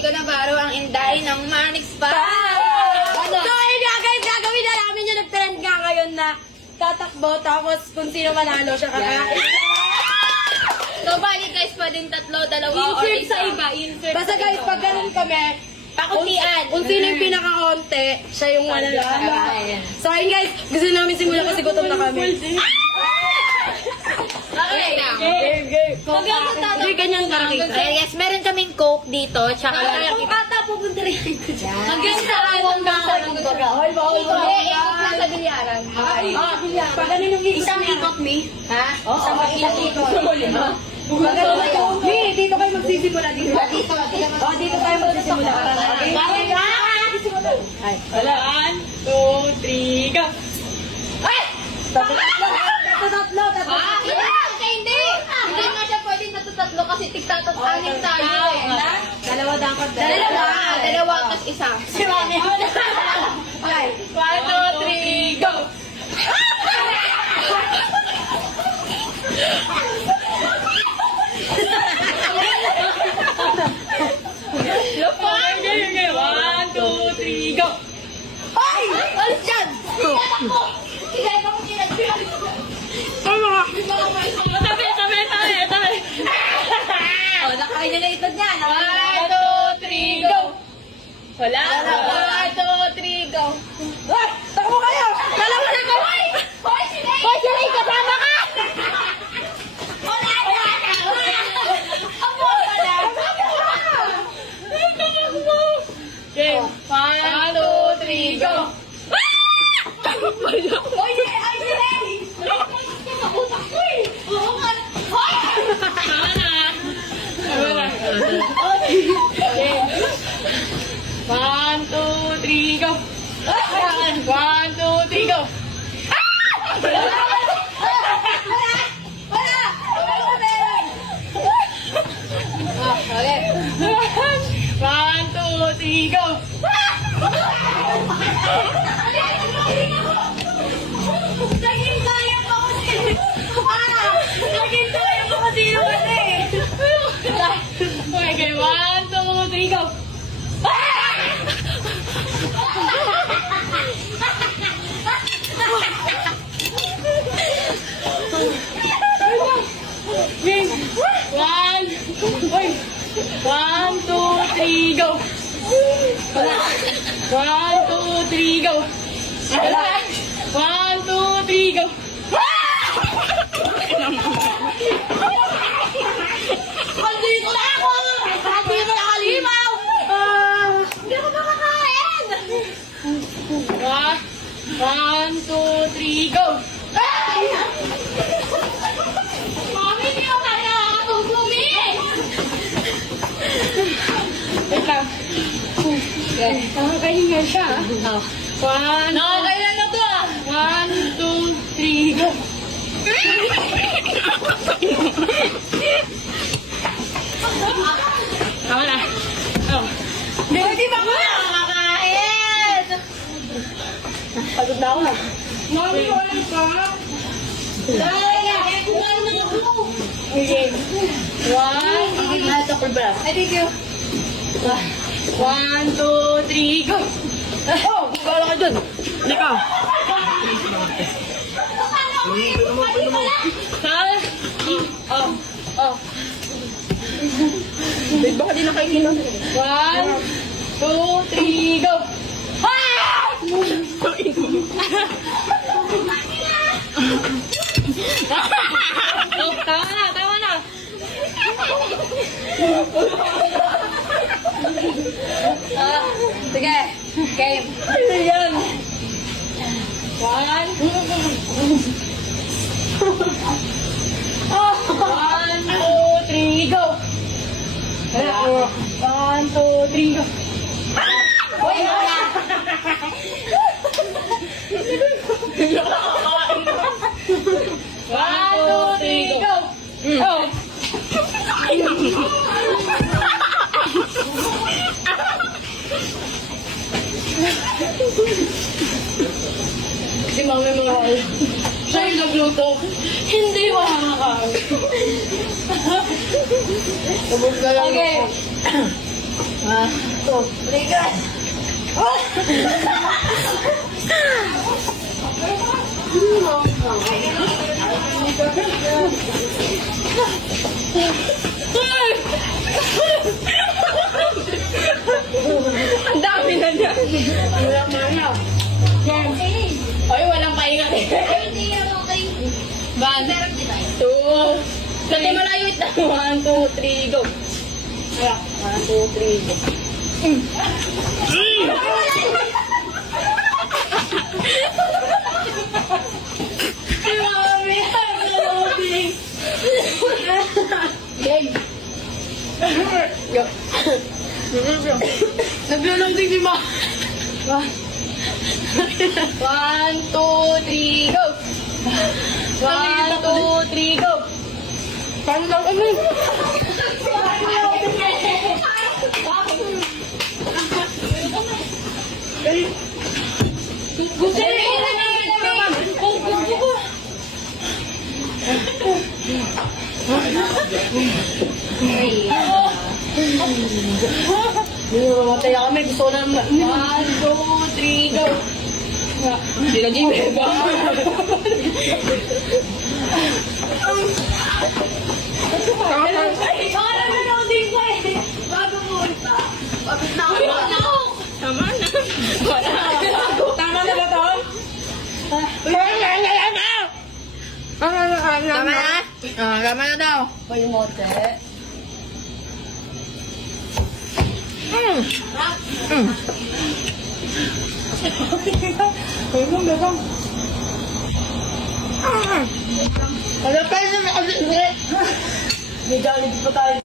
Nico Navarro, ang inday ng Manix pa. So, ayun nga guys, gagawin na namin yung nag-trend nga ngayon na tatakbo, tapos kung sino manalo siya kakain. So, bali guys, pwedeng tatlo, dalawa, or Insert isa. sa iba, insert. Basta guys, pag ganun kami, Pakuntian. kung sino yung pinaka-konti, siya yung manalo. So, ayun guys, gusto namin simulan kasi gutom na kami. Okay na. Hindi ganyan karakita. Yes, meron kaming Coke dito, tsaka Kung ata pupunta rin ko dyan. hanggang sa awang Hoy, bawal ba? ikot lang sa bilyaran. Pag ano yung isang ikot, Mi? Ha? Isang ikot. Pag ano na yun, Mi, dito kayo magsisimula dito. Dito tayo magsisimula. Okay? Wala. 1, 2, 3, go! Tatlo. Hindi! Hindi nga siya pwedeng natutatlo kasi tigtatat-anin tayo eh. Dalawa dapat. Dalawa, tas isa. Si Mami. 1, 2, 3, go! Okay. 1, 2, 3, go! Ay! Alis dyan! Tabi. Oh, nakain niya na ito niya. 1, 2, 3, go! Wala. 1, 2, 3, go. Ay! Takbo kayo! Dalawa na kayo! Hoy, Silay, kasama ka! Okay. 1, 2, 3, go! Okay. 1, 2, 3, go! 1, 2, 3, go! Okay. 1, 2, 3, go! Okay, 1, 2, 3, go! Okay. 1, 2, 3, go! 1, 2, 3, go! 1, 2, 3, go! Andito na ako! Andito na kalimaw! Hindi ako makakain! 1, 2, 3, go! Mami, hindi ako nakakatugumi! Wait lang. Nakakahinga siya. 1, Nakakailan na to ah! 1, 2, 3, go! Tama na. Oh. Hindi ba ako nakakain? Pagod na ako. Mami, wala pa. Dahil, kumain na ako. Okay. 1, Ay, thank you. 1, 2, 3, go! Oh, gala ka dun. Ikaw. Sal? Oh. Babe, baka di nakaikinom. 1, 2, 3, go! Oh, tama na. Sige, game. Ano yan? 1, 2, 3, go! 1, 2, 3, go! Uy, wala. 1, 2, 3, go! Oh! Si Mami Mahal. Siya yung nagluto. Hindi makakakain. Ubus na lang Okay. ako. 2, 3, go! Ang dami na niya. Wala mana. Ay, walang pahinga. Ay, hindi yan okay. One, Meron din tayo. two. Dati malayo ito. 1, 2, 3, go. Wala. 1, 2, 3, go. Si Mami, I'm loading. Game. Go. Naglo-loading si Ma. 1, 2, 3, go. 1, 2, 3, go. Paano lang ano? Gusto Mamatay ako, may gusto ko na naman. 1, 2, 3, go. Hindi na Jimmy ba? Parang nanooding ko eh. Bago punta. Pagod na ako. Tama na. Wala. Tama na ba to? Tama na? Tama na daw. May mote. Wala pa yun. May galit pa tayo